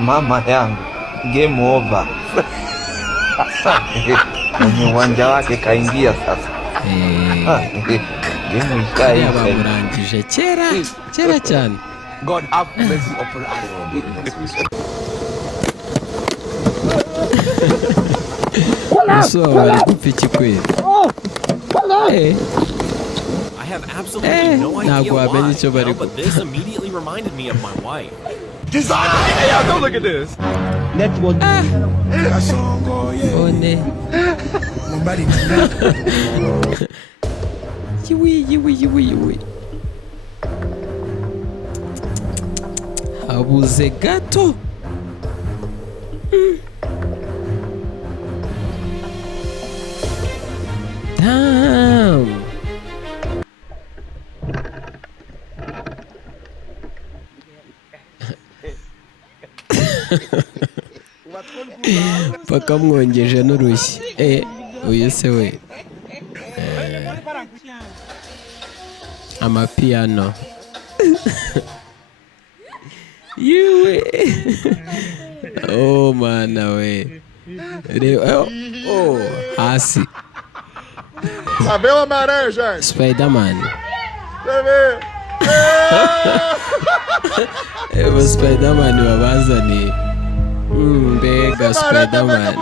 Mama yangu, game over. Mwenye uwanja wake kaingia sasa. Game ikaisha. Bamurangije kera cyane. God have mercy upon us. So bari gupfa iki kweli? I have absolutely no idea ntabwo wamenya icyo why, bari but this immediately reminded me of my wife. Design! Hey, y'all, don't look at this. Network. One. Yiwi. Habuze gato. Damn. Paka mwongeje n'urushyi. Uyu se we. Amapiano. Yiwe. Oh mana we. Hasi. Abel amarelo, gente. Spider-Man. Bebê. Spider-Man wabazaniye. Mbega Spider-Man.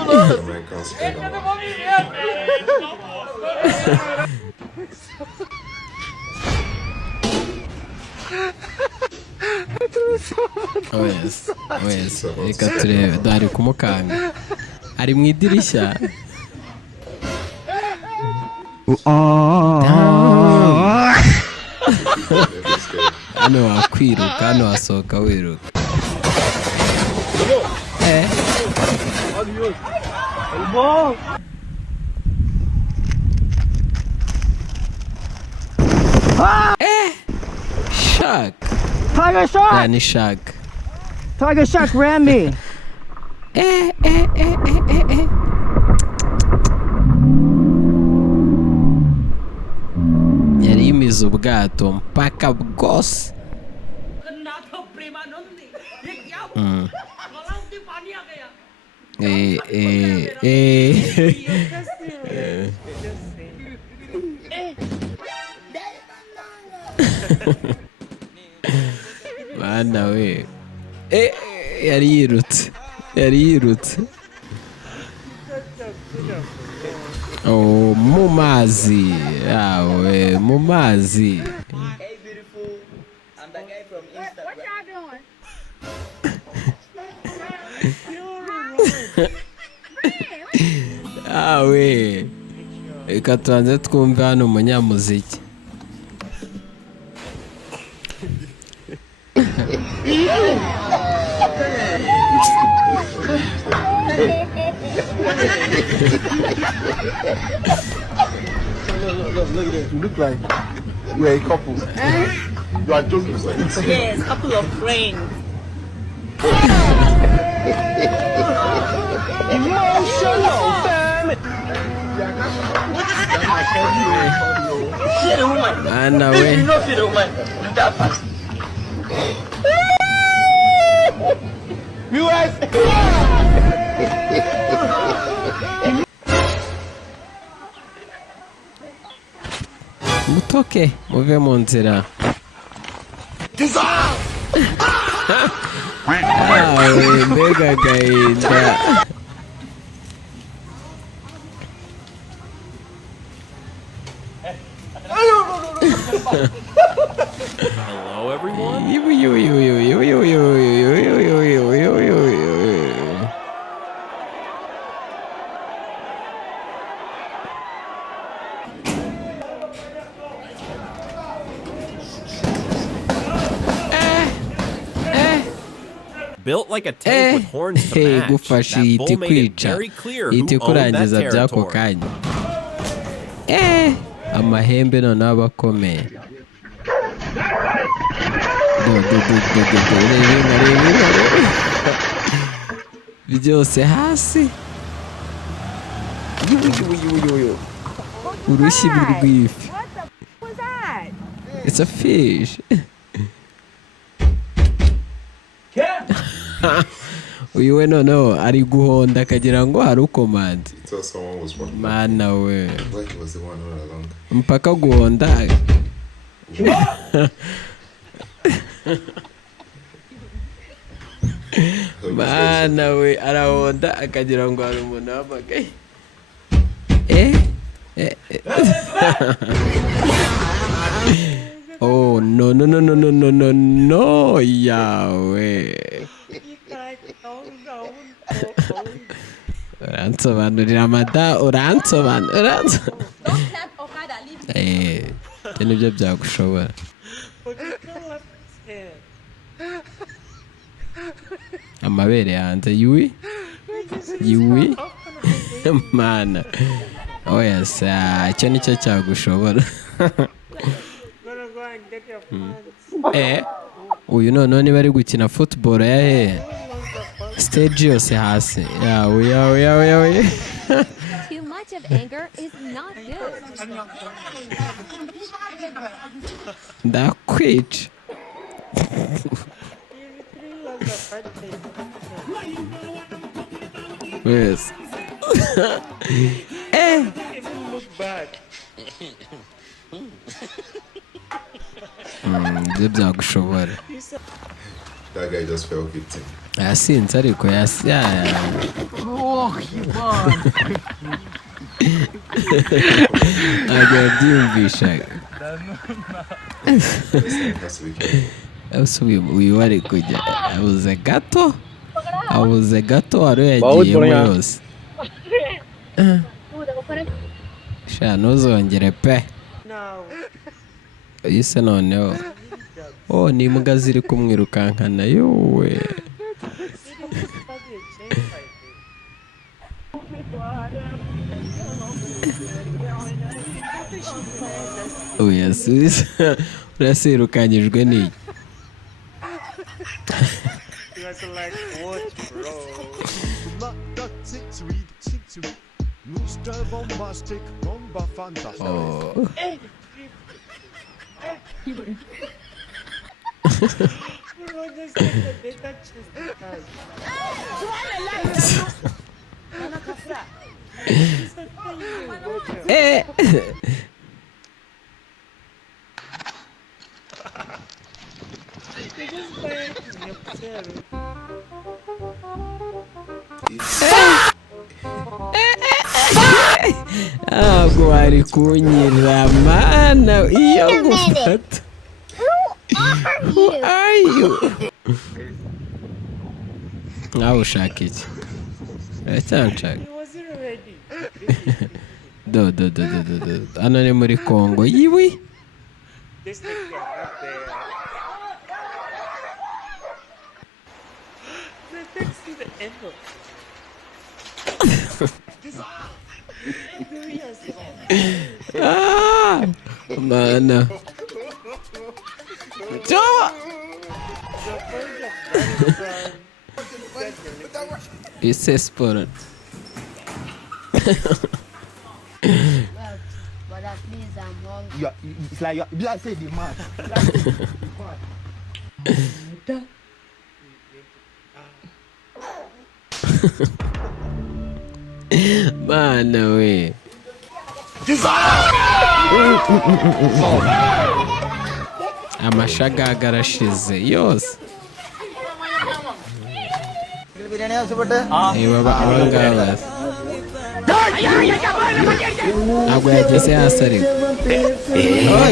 Oh yes. Reka turebe, dari kumukanga. Ari mu idirishya. Hano wakwiruka, hano wasohoka wiruka. Shark. Tiger Shark! Yani shark. Tiger Shark ran me. Yari yimize ubwato mpaka bwose. Mana we. Yari yirutse. Oh, mu mazi. Yawe, mu mazi. Hey, beautiful. I'm the guy from Instagram. What y'all doing? Awe. Reka tubanze twumve hano umunyamuziki. Look at this. You look like you're a couple. You are joking. Yes, couple of friends. Emotional, damn it. See the woman. Mana If we. you not see the woman, do that fast. Mutoke, muve mu nzira. Mbega agahinda. Hello, everyone. Built like a tank with horns to match. Gufasha That ihita bull made it ikwica. very clear who Ihita owned that ikurangiza by'ako territory. kanya. Amahembe noneho aba akomeye. Byose hasi. Urushyi rw'ifi. What was that? It's a fish. uyu we noneho ari guhonda akagira ngo hari ukomande. You thought someone was walking. Mana we. Like he was the one all along. Mpaka guhonda. Mana we arahonda akagira ngo hari umuntu wamagaye. Oh no no no no no no no no yawe. Uransobanurira mada uransobanurira. Ibyo nibyo byagushobora. Amabere hanze yuwi mana. Oh yes, icyo nicyo cyagushobora. Uyu noneho niba ari gukina football ya he stage yose hasi yawe. Too much of anger is not good. Ndakwica. Yes. Ibyo byagushobora. That guy just fell victim. Yasinze ariko ntabwo yabyiyumvishaga. Has to be careful. Uyu wari kujya abuze gato wari yagiyemo yose. Sha ntuzongere pe. Yise noneho ni imbwa ziri kumwirukankana yowe. urasirukanyijwe n'iki? Ntabwo wari kunyira mana iyo gufata. Nawe ushaka iki? Uracyanshaka? Do hano ni muri Kongo yiwi. Mana. Jowa. Isso é sport. It's like you say the man. Mana we. Amashaga arashize yose. Abangaba ntabwo yageze hasi ariko.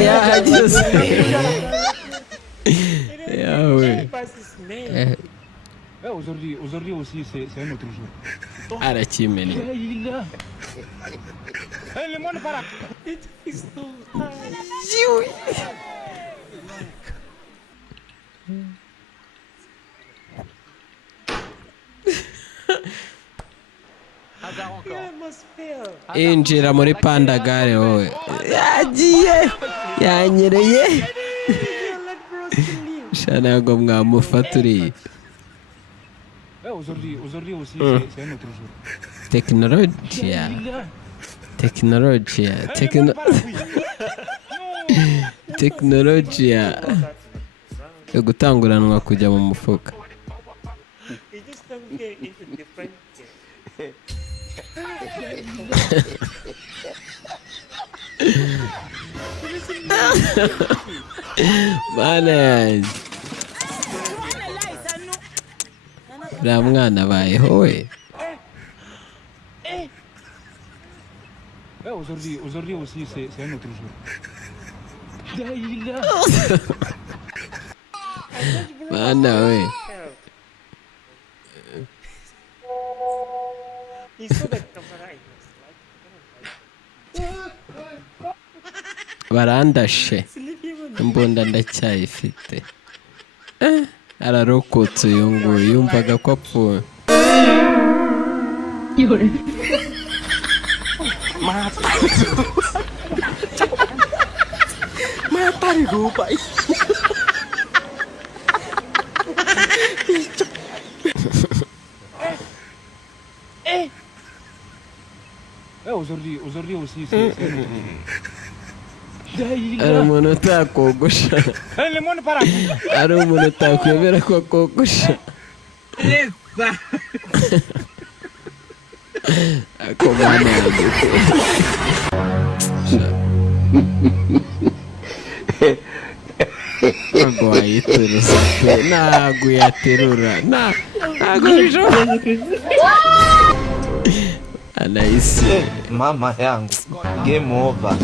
Yahageze. Yawe. Aujourd'hui aussi, c'est un autre jour. Arakimenya. Le monde para. Injira muri Pandagare wowe. Yagiye. Yanyereye. Shana ngo mwamufata uriye. Aujourd'hui aussi, c'est un autre jour. Technology yo gutanguranwa kujya mu mufuka. You just don't get into different game. Bana uriya mwana abayeho we. Aujourd'hui aussi, c'est un autre jour. Bana we. He saw that camera. Barandashe imbunda ndacyayifite. Ararokotse uyu nguyu yumvaga ko apfuye. Aujourd'hui aussi, c'est un autre jour. Hari umuntu utakogosha. Le monde para. Hari umuntu utakwemera ko akogosha. Ako bana yanjye. Ntabwo wayituruza pe. Ntabwo uyaterura. Ntabwo bishoboka. Anaisi. Mama yangu. Game over.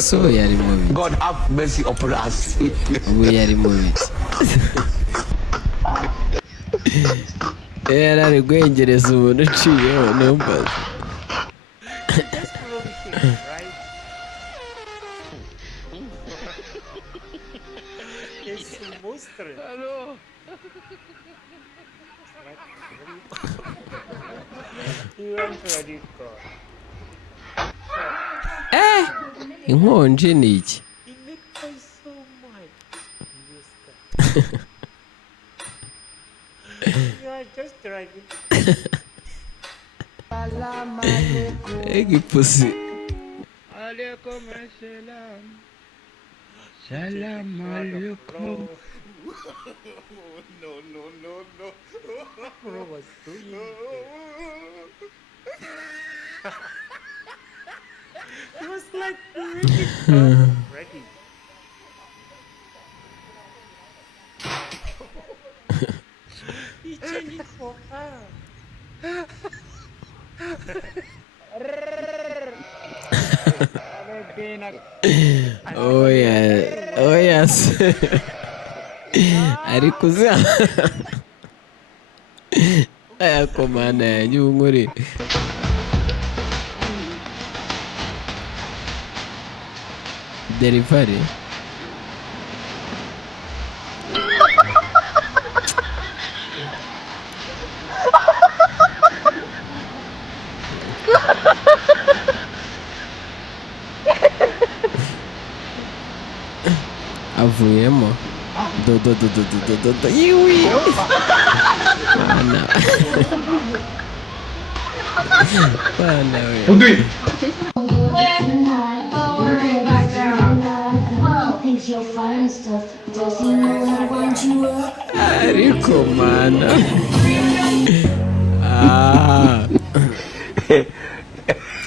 So yari mubi. God have mercy upon us. Ubu yari mubi. Yari ari gwengereza umuntu uciyeho numva. It's a monster. Hello. You want credit card? Inkonji ni iki? It makes us so much. You are just driving. Igipusi. Alaikum assalam. Salam alaikum. Bro was doing It was like ready. He changed it for her. Oh yeah. Oh yes. Ari kuza. Aya komana yanyu nkuri. Delivery. Avuyemo. Do. Iwi. Bana. Bana we. Thinks you're fine stuff. Does he know I want you up? Ariko mana.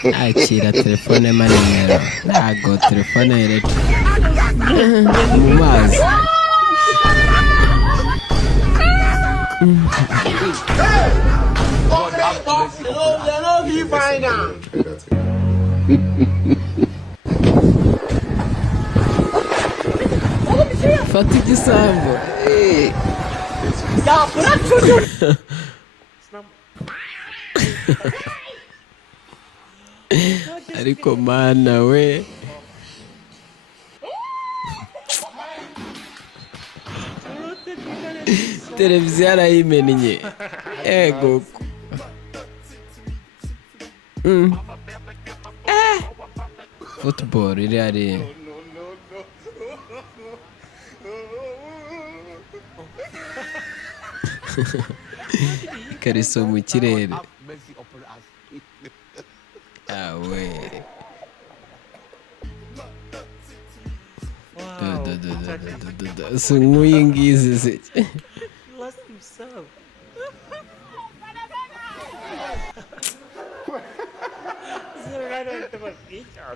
Akira telefone manimero. Ntago telefone yereka. Mu mazi. Fata igisambo. Ariko mana we. Televiziyo arayimennye. Ego. football iri ari ikariso mu kirere. Have mercy upon us. Awe. So nk'uyu ngizi se. Lost himself.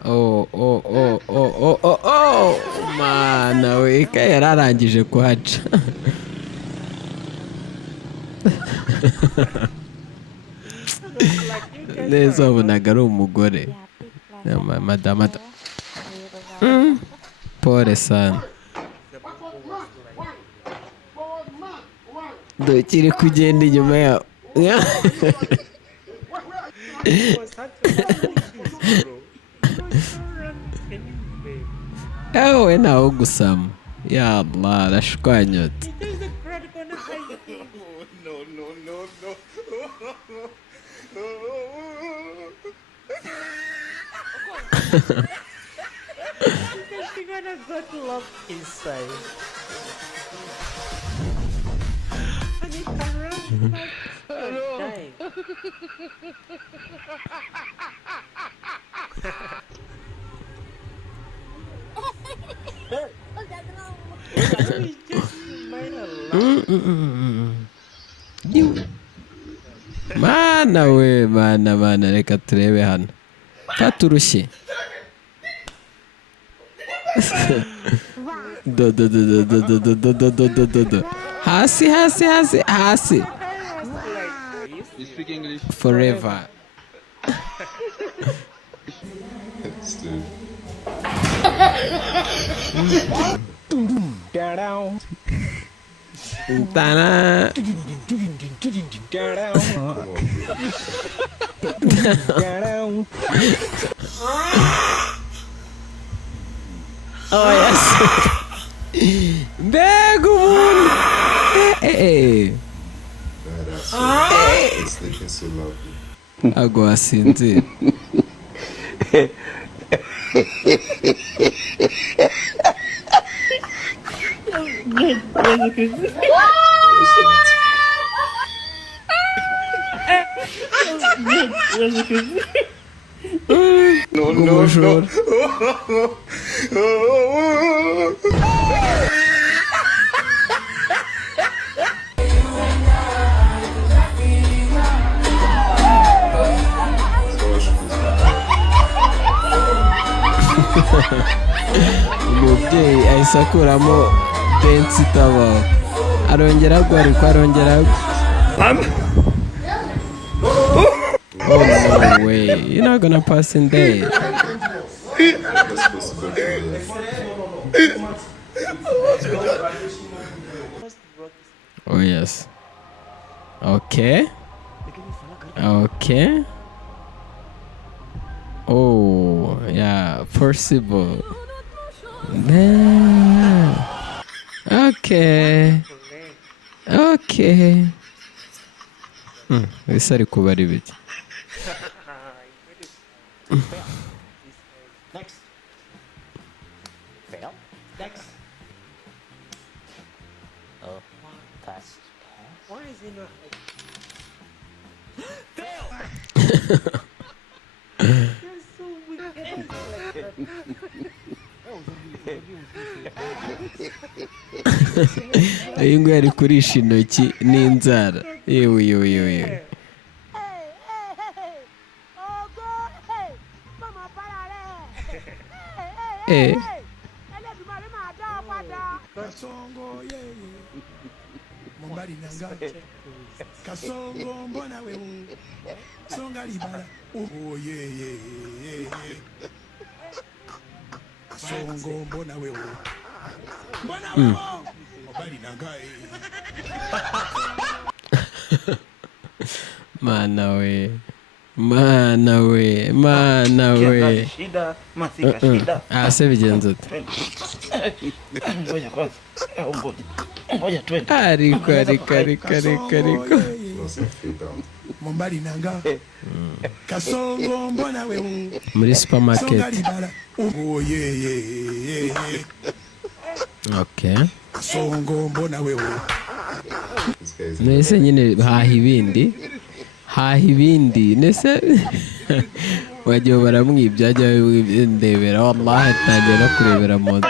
Oh, mana we ka yararangije kuhaca. Neza wabonaga ari umugore. Madama. Pole sana. Dokiri kugenda inyuma yawe. Ewe nawe gusama. Ya Allah, arashwanyutse. She gonna got locked inside. And it can run back and die. He just made a laugh. Mana reka turebe hano. Fata urushyi. Do. Hasi. You speak English? Forever. Stupid. Down. Tana. Down. Oh yes. Mbega umuntu. It's sleeping so loudly. Ago asinzira. No. Umubyeyi ahise akuramo pensi itabaho. Arongera arongera. Oh no way, you're not gonna pass in there. We're supposed to go through that. Oh yes. Okay. Oh yeah, possible. Okay. Ese ari kubara ibiki. Next. Fail. Next. Oh, pass. Why is he not? Fail. You're so wicked. Uyu nguyu ari kurisha intoki n'inzara. Yewe. Kasongo mbona we songa libala oh yeah Kasongo mbona we mbali nangae Mana we. Shida, masika shida. Se bigenze ute? Ngoja kwanza. Ngoja twende. Ariko. Lost my feet down. mbali nanga Kasongo mbona we Muri supermarket. songa libala Oh yeah. Okay. Songo mbona wewe. Nese nyine haha ibindi nese wagiye baramwibya ajya ndebera wallahi atangiye no kurebera mu nzu.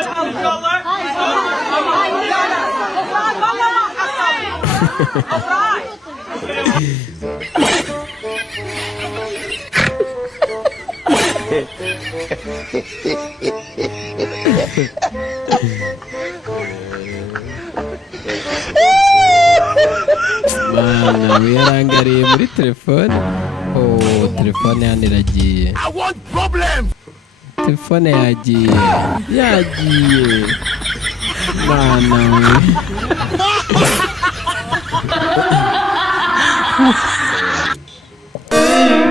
Mana yarangariye muri telefone. Oh, telefone hano iragiye. Telefone yagiye. Mana we.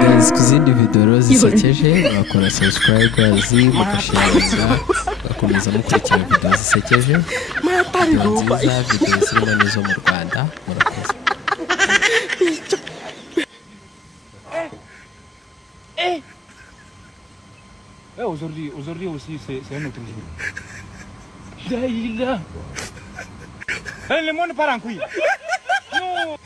Guys, ku zindi video zisekeje bakora subscribe mukasharinga bakomeza mukurikira video zisekeje. Nziza video zirimo n'izo mu Rwanda murakoze. Aujourd'hui aussi, c'est un autre jour. Daïla. Le monde part en couille. Non.